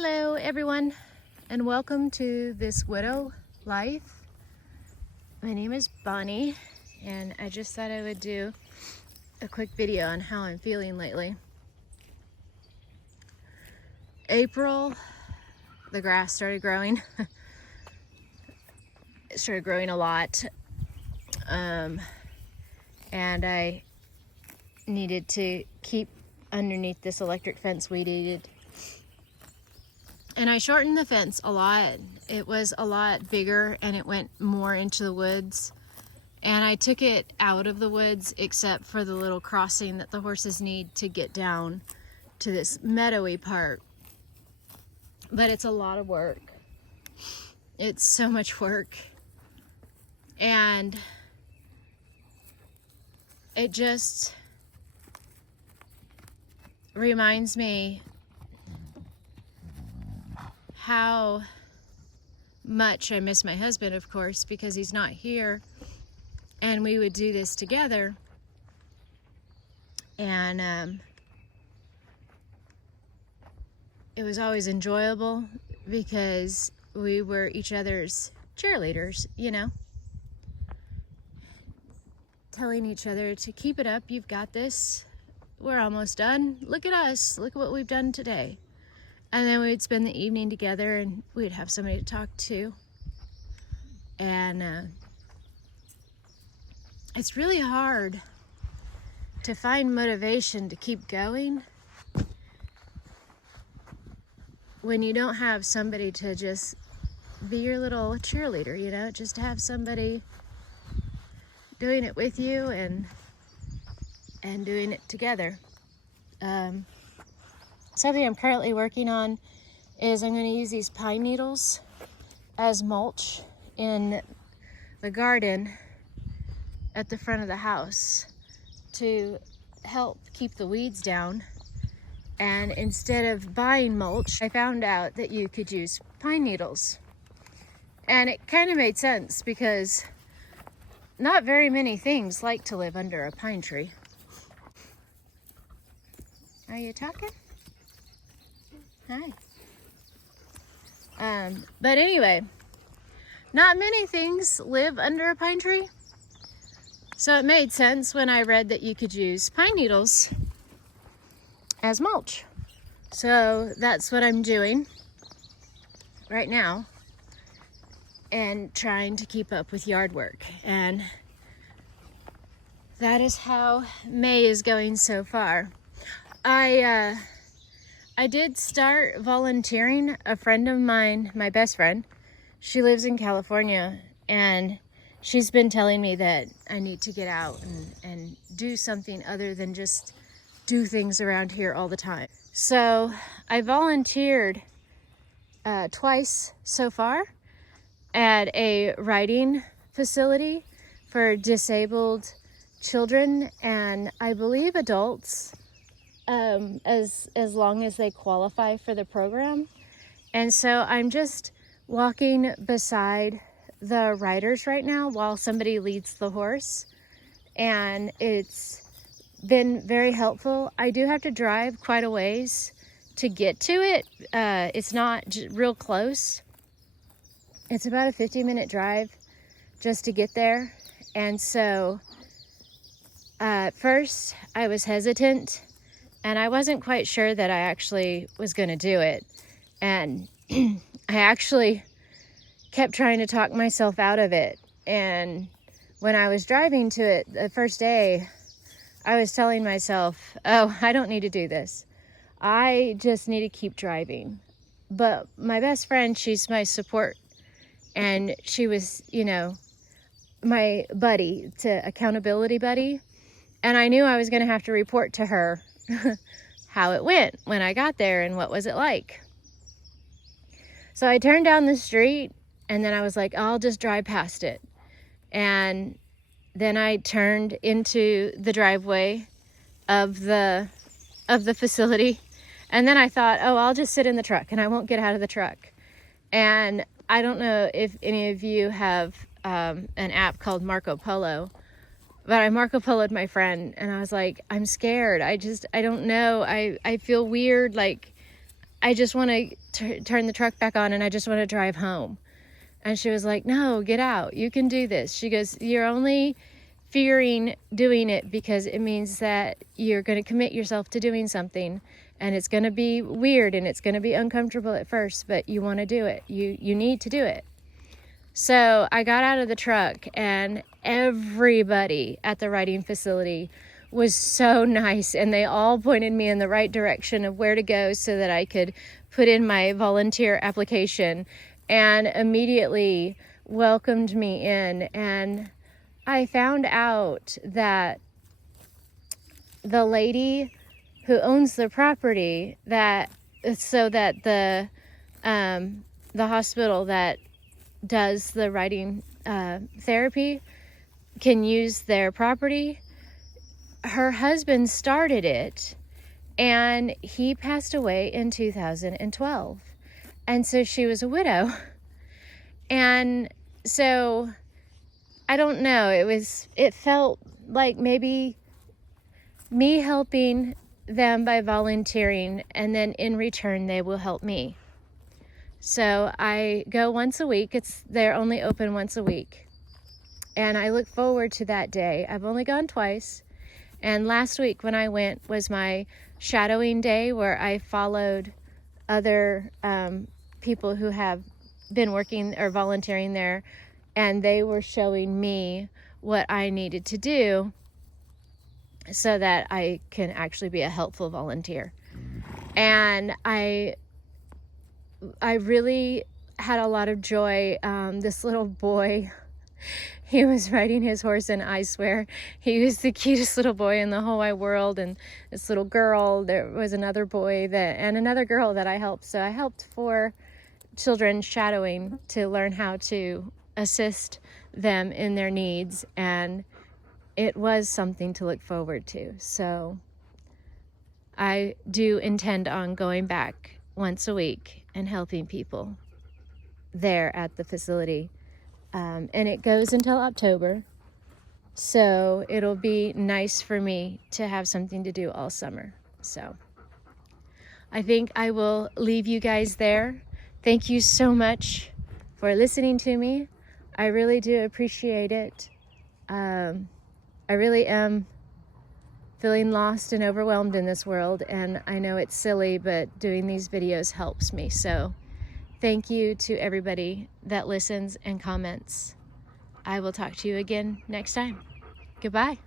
Hello everyone, and welcome to this widow life. My name is Bonnie, and I just thought I would do a quick video on how I'm feeling lately. April, the grass started growing. It started growing a lot, and I needed to keep underneath this electric fence weed eated. And I shortened the fence a lot. It was a lot bigger and it went more into the woods. And I took it out of the woods except for the little crossing that the horses need to get down to this meadowy part. But it's a lot of work. It's so much work. And it just reminds me how much I miss my husband, of course, because he's not here, and we would do this together. And it was always enjoyable because we were each other's cheerleaders, you know, telling each other to keep it up, you've got this, we're almost done, look at us, look at what we've done today. And then we'd spend the evening together and we'd have somebody to talk to. And it's really hard to find motivation to keep going when you don't have somebody to just be your little cheerleader, you know, just to have somebody doing it with you and doing it together. Something I'm currently working on is I'm going to use these pine needles as mulch in the garden at the front of the house to help keep the weeds down. And instead of buying mulch, I found out that you could use pine needles. And it kind of made sense because not very many things like to live under a pine tree. Are you talking? Hi. But anyway, not many things live under a pine tree. So it made sense when I read that you could use pine needles as mulch. So that's what I'm doing right now and trying to keep up with yard work. And that is how May is going so far. I did start volunteering. A friend of mine, my best friend, she lives in California, and she's been telling me that I need to get out and do something other than just do things around here all the time. So I volunteered twice so far at a riding facility for disabled children and I believe adults, as long as they qualify for the program. And so I'm just walking beside the riders right now while somebody leads the horse, and it's been very helpful. I do have to drive quite a ways to get to it. It's not real close. It's about a 50-minute drive just to get there. And so at first I was hesitant and I wasn't quite sure that I actually was going to do it. And I actually kept trying to talk myself out of it. And when I was driving to it the first day, I was telling myself, oh, I don't need to do this. I just need to keep driving. But my best friend, she's my support. And she was, you know, my buddy, accountability buddy. And I knew I was going to have to report to her how it went when I got there and what was it like. So I turned down the street and then I was like, I'll just drive past it. And then I turned into the driveway of the facility. And then I thought, oh, I'll just sit in the truck and I won't get out of the truck. And I don't know if any of you have an app called Marco Polo, but I Marco Polo'd my friend and I was like, I'm scared. I don't know. I feel weird. Like I just want to turn the truck back on and I just want to drive home. And she was like, no, get out. You can do this. She goes, you're only fearing doing it because it means that you're going to commit yourself to doing something, and it's going to be weird and it's going to be uncomfortable at first, but you want to do it. You need to do it. So I got out of the truck, and everybody at the riding facility was so nice, and they all pointed me in the right direction of where to go so that I could put in my volunteer application, and immediately welcomed me in. And I found out that the lady who owns the property, that the hospital that does the riding therapy can use their property, her husband started it, and he passed away in 2012. And so she was a widow. And so I don't know, it felt like maybe me helping them by volunteering, and then in return they will help me. So I go once a week. They're only open once a week, and I look forward to that day. I've only gone twice, and last week when I went was my shadowing day, where I followed other people who have been working or volunteering there, and they were showing me what I needed to do so that I can actually be a helpful volunteer. And I really had a lot of joy. This little boy, he was riding his horse, and I swear he was the cutest little boy in the whole wide world. And this little girl, there was another boy and another girl that I helped. So I helped 4 children shadowing to learn how to assist them in their needs, and it was something to look forward to. So I do intend on going back once a week and helping people there at the facility. And it goes until October. So it'll be nice for me to have something to do all summer. So I think I will leave you guys there. Thank you so much for listening to me. I really do appreciate it. I really am feeling lost and overwhelmed in this world, and I know it's silly, but doing these videos helps me. So thank you to everybody that listens and comments. I will talk to you again next time. Goodbye.